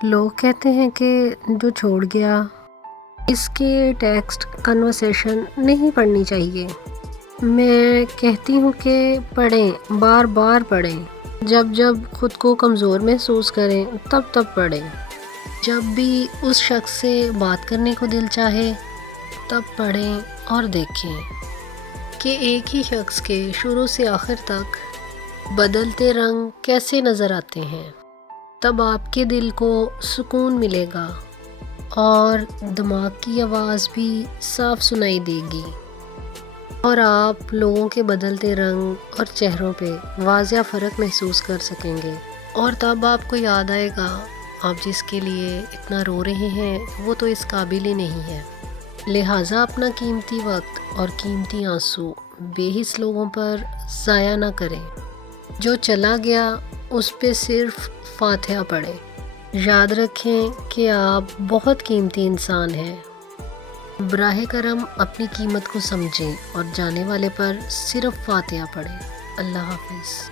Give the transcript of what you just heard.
لوگ کہتے ہیں کہ جو چھوڑ گیا اس کے ٹیکسٹ کنورسیشن نہیں پڑھنی چاہیے۔ میں کہتی ہوں کہ پڑھیں، بار بار پڑھیں، جب جب خود کو کمزور محسوس کریں تب تب پڑھیں، جب بھی اس شخص سے بات کرنے کو دل چاہے تب پڑھیں اور دیکھیں کہ ایک ہی شخص کے شروع سے آخر تک بدلتے رنگ کیسے نظر آتے ہیں۔ تب آپ کے دل کو سکون ملے گا اور دماغ کی آواز بھی صاف سنائی دے گی، اور آپ لوگوں کے بدلتے رنگ اور چہروں پہ واضح فرق محسوس کر سکیں گے، اور تب آپ کو یاد آئے گا آپ جس کے لیے اتنا رو رہے ہیں وہ تو اس قابل ہی نہیں ہے۔ لہٰذا اپنا قیمتی وقت اور قیمتی آنسو بے حس لوگوں پر ضائع نہ کریں۔ جو چلا گیا اس پہ صرف فاتحہ پڑھیں۔ یاد رکھیں کہ آپ بہت قیمتی انسان ہیں۔ براہ کرم اپنی قیمت کو سمجھیں اور جانے والے پر صرف فاتحہ پڑھیں۔ اللہ حافظ۔